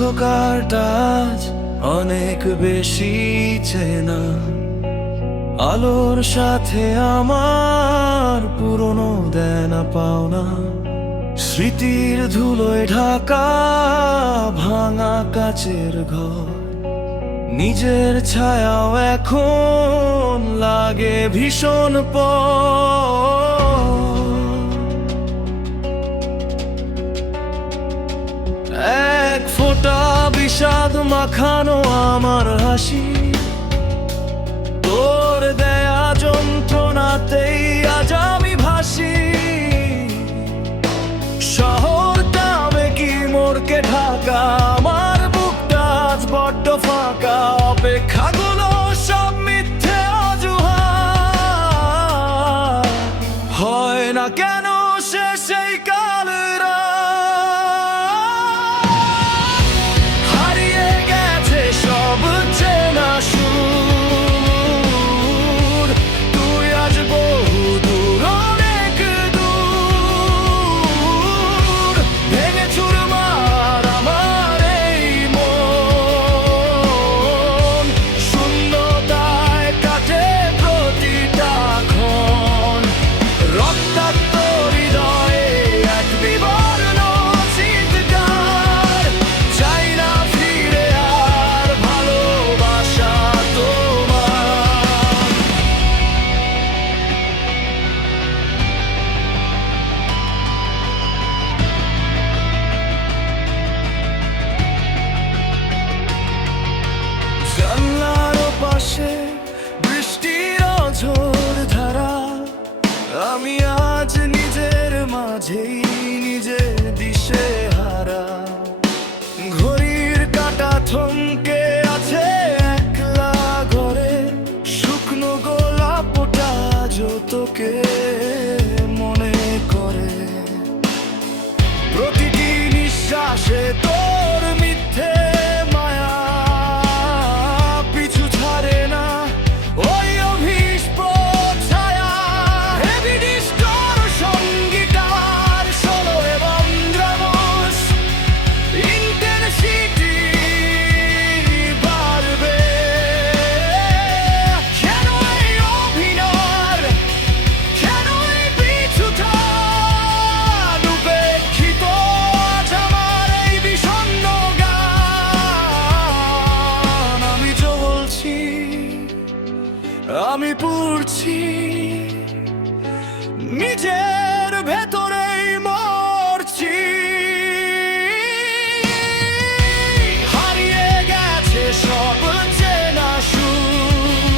অন্ধকারটা আজ অনেক বেশি চেনা, আলোর সাথে আমার পুরনো দেনা পাওনা, স্মৃতির ধুলোয় ঢাকা ভাঙা কাচের ঘর, নিজের ছায়াও এখন লাগে ভীষণ এক ফোঁটা বিষাদ মাখানো আমার হাসি, তোর দেয়া যন্ত্রণাতেই আজ আমি ভাসি। শহরটা কি মোড়কে ঢাকা, আমার বুকটা আজ বড্ড ফাঁকা, অপেক্ষাগুলো সব মিথ্যে অজুহাত, হয় না কেন শেষ এই কালের হারিয়ে গেছে সব চেনা সুর, তুই আজ বহু দূর অনেক দূর, ভেঙে চুরমার আমার এই মন, শূন্যতায় কাটে প্রতিটা ক্ষণ, রক্তাক্ত হৃদয়ে এক বিবর্ণ চিৎকার, চাই না ফিরে আর ভালোবাসা তোমার। জানলার পাশে বৃষ্টির ঝড় ধারা, আমি আজ নিজের মাঝেই নিজে দিশে হারা, ঘড়ির কাঁটা থমকে আছে একলা ঘরে, শুকনো গোলাপটা যতকে মনে করে, প্রতিটি নিঃশ্বাসে তোর মিথ্যে মায়া পিছু ছাড়ে না, ওই অভীষ্ট ছায়া, হেভি ডিস্টরশন গিটার সোলো এবং ড্রামস, ইন্টেনসিটি বাড়বে, কেন এই অভিনয়, কেন এই পিছুটা, উপেক্ষিত আজ আমার এই বিষণ্ণ গান, আমি জ্বলছি, আমি পুড়ছি, নিজের ভেতরেই মরছি, হারিয়ে গেছে সব চেনা সুর,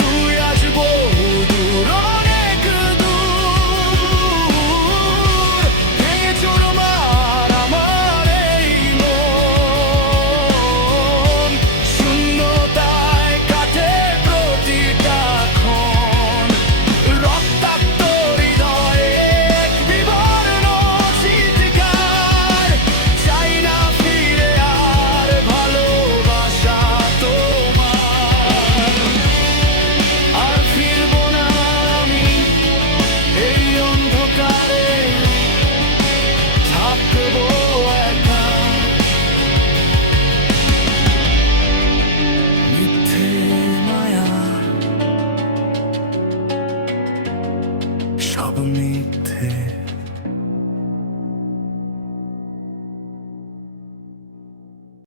তুই আজ বহু দূর অনেক দূর, ভেঙে চুরমার আমার এই মন, শূন্যতায় কাটে প্রতিটা ক্ষণ, রক্তাক্ত হৃদয়ে এক বিবর্ণ চিৎকার, চাই না ফিরে আর ভালোবাসা তোমার, আর ফিরবো না আমি এই অন্ধকারে, থাকবো একা, মিথ্যে মায়া সব মিথ্যে।